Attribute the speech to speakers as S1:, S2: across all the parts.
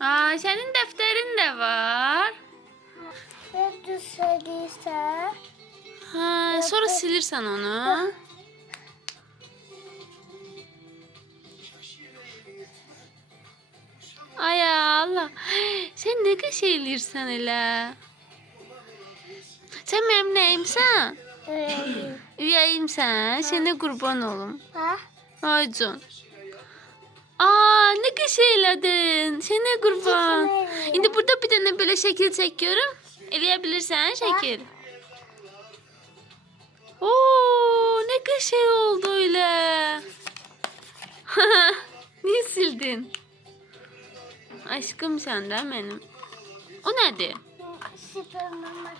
S1: Aa, senin defterin de var.
S2: Ne söyleyse.
S1: Ha, sonra silirsen onu. Ay Allah. Sen ne qəşəng eləyirsən elə. Sən mənim nəyimsən?
S2: Öyle.
S1: Ürəyimsən. Sənə qurban olum.
S2: Ha?
S1: Ay can. Aa, ne. Sənə qurban.
S2: Teşekkür
S1: İndi burada bir dənə belə şəkil çəkiyorum. Eləyə bilirsən şəkil? Oo, ne qəşəng oldu öyle. Niye sildin? Aşkım senden benim. O nedir?
S2: Superman.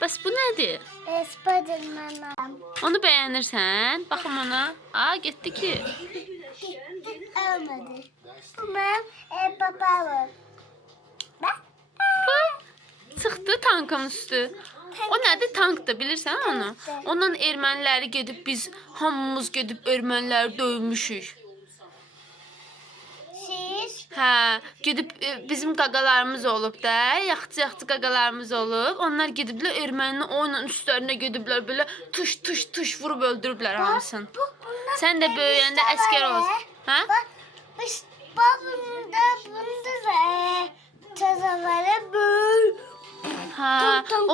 S1: Bas bu nedir?
S2: E, Spiderman.
S1: Onu beğenirsen. Bakın ona. Aa gitti ki.
S2: Olmadı. Benim e, babamın.
S1: Çıxdı tankın üstü. O nədir? Tankdır, bilirsən onu? Ondan erməniləri gedib biz hamımız gedib erməniləri döymüşük. Hə, gedib e, bizim qaqalarımız olub da, yaxçı-yaxçı qaqalarımız olub. Onlar gediblər erməninin oyunun üstlərinə gediblər belə tuş tuş tuş vurub öldürüblər hamısını.
S2: bu bunlar
S1: Sən də böyüyəndə əskər olsun. Hə?
S2: Bak biz babamda bunda da e, tazaları böyle.
S1: Hə,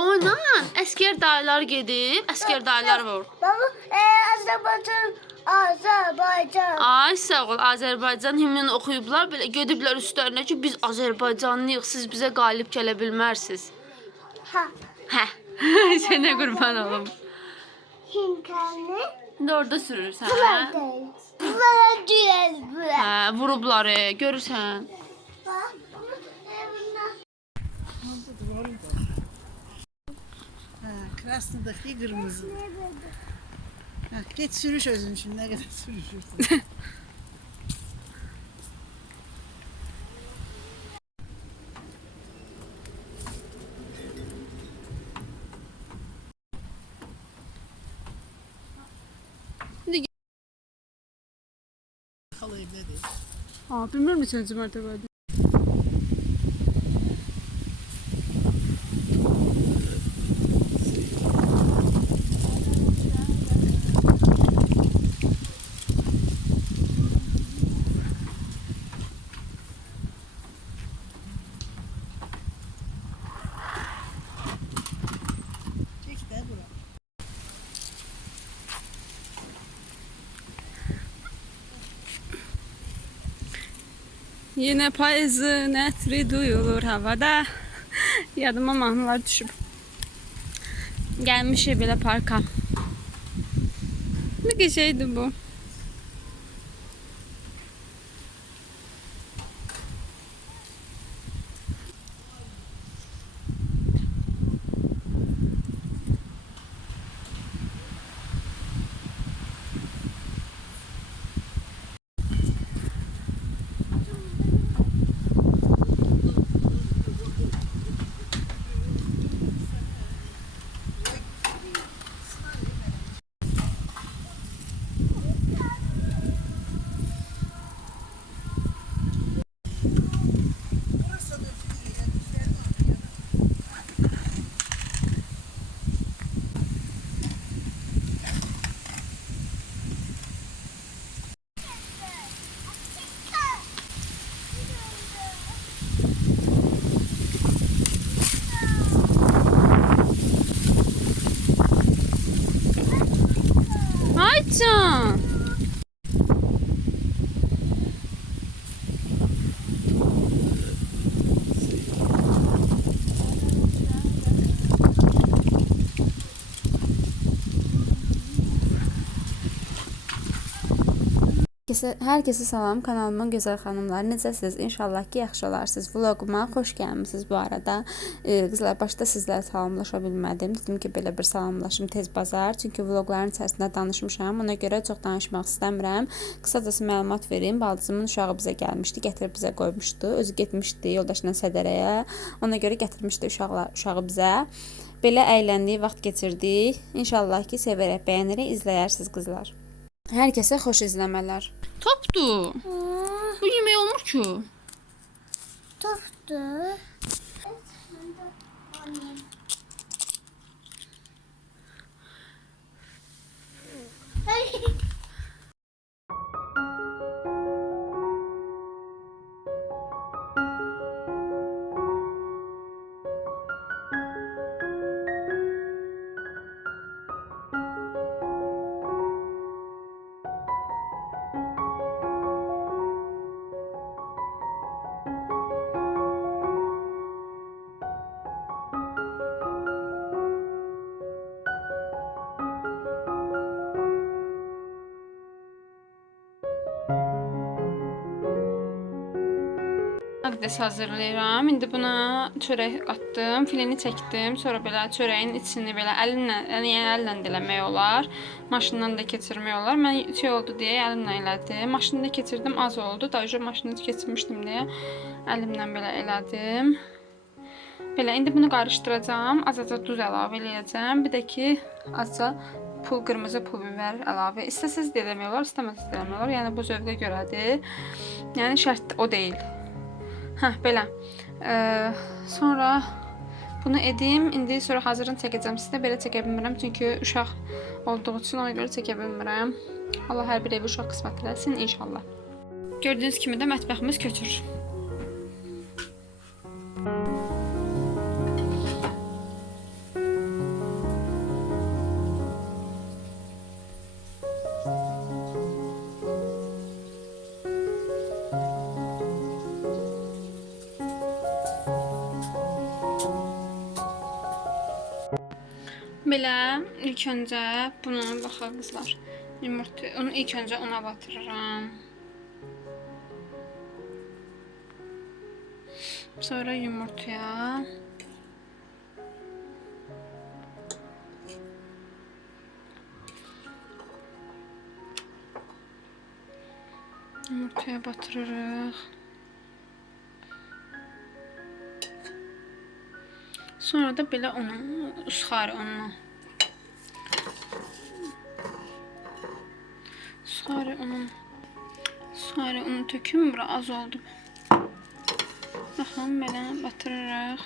S1: oynan. Əskər dayılar gedib, əskər dayılar vur.
S2: Baba e, Azerbaycan Azerbaycan.
S1: Ay sağ ol. Azərbaycan himnini oxuyublar, belə gediblər üstlərinə ki, biz Azərbaycanlıyıq, siz bizə qalib gələ bilmərsiniz.
S2: Ha.
S1: Hə. Sənə qurban olum. İndi orada sürürsən. Hə?
S2: Bunlara düğel bunlar.
S1: Hə, vurublar, e, görürsən.
S3: Ha, Krasnodaki kırmızı. Ha, geç sürüş özün için ne kadar sürüşürsün. Halı evde değil.
S1: Aa, bilmirəm neçənci mərtəbədir.
S4: Yine payızın ətri duyulur havada. Yadıma mahnılar düşüb. Gəlmişik belə parka. Ne qəşəngdir bu. Herkese, herkese salam kanalıma gözəl xanımlar. Necəsiz? İnşallah ki, yaxşı olarsınız. Vloguma xoş gəlmisiniz bu arada. Ee, qızlar başda sizlərlə salamlaşa bilmədim. Dedim ki, belə bir salamlaşım tez bazar. Çünki vloqların içərisində danışmışam. Ona görə çox danışmaq istəmirəm. Qısacası məlumat verim. Baldızımın uşağı bizə gəlmişdi, gətirib bizə qoymuşdu. Özü getmişdi yoldaşla Sədərəyə. Ona görə gətirmişdi uşaqlar, uşağı bizə. Belə əyləndik, vaxt keçirdik. İnşallah ki, sevərək, bəyənərək izləyərsiniz qızlar. Hər kəsə xoş izləmələr.
S1: Topdur. Bu yemək olmur ki.
S2: Tuftu.
S4: Aqdes hazırlayıram. İndi buna çörək qatdım, filini çəkdim. Sonra belə çörəyin içini belə əlimlə, yəni əllə də eləmək olar. Maşından da keçirmək olar. Mən şey oldu deyə əlimlə elədim. Maşında keçirdim, az oldu. Daha önce maşında keçirmişdim deyə əlimlə belə elədim. Belə indi bunu qarışdıracağam. Azca duz əlavə eləyəcəm. Bir də ki, azca pul qırmızı pul biber əlavə. İstəsəz də eləmək olar, istəməsəz də eləmək olar. Yəni bu zövqə görədir. Yəni şərt o deyil. Hə, belə. Ee, sonra bunu edim. İndi sonra hazırını çəkəcəm. Sizdə belə çəkə bilmirəm çünki uşaq olduğu üçün ona görə çəkə bilmirəm. Allah hər bir evi uşaq qismət eləsin inşallah. Gördüyünüz kimi də mətbəximiz köçür. İlk öncə bunu baxaq qızlar. Yumurta, onu ilk öncə una batırıram. Sonra yumurtaya Yumurtaya batırırıq. Sonra da belə onu suxarı onunla. Suxarı onun suxarı unu töküm bura az oldu. Baxın belə batırırıq.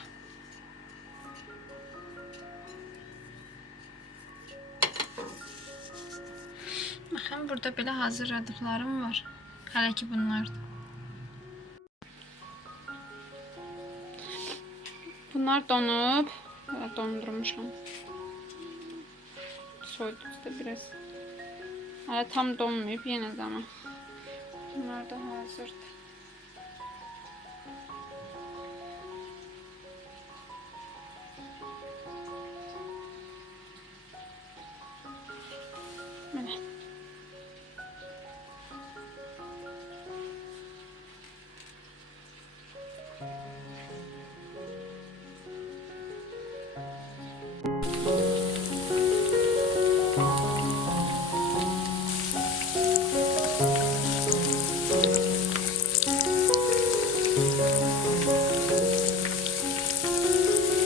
S4: Baxın burada belə hazırladıqlarım var. Hələ ki bunlardır. Bunlar donub. Dondurmuşam. Soydu da biraz. Hala tam donmayıp de ama. Bunlar da hazırdı.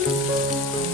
S3: Música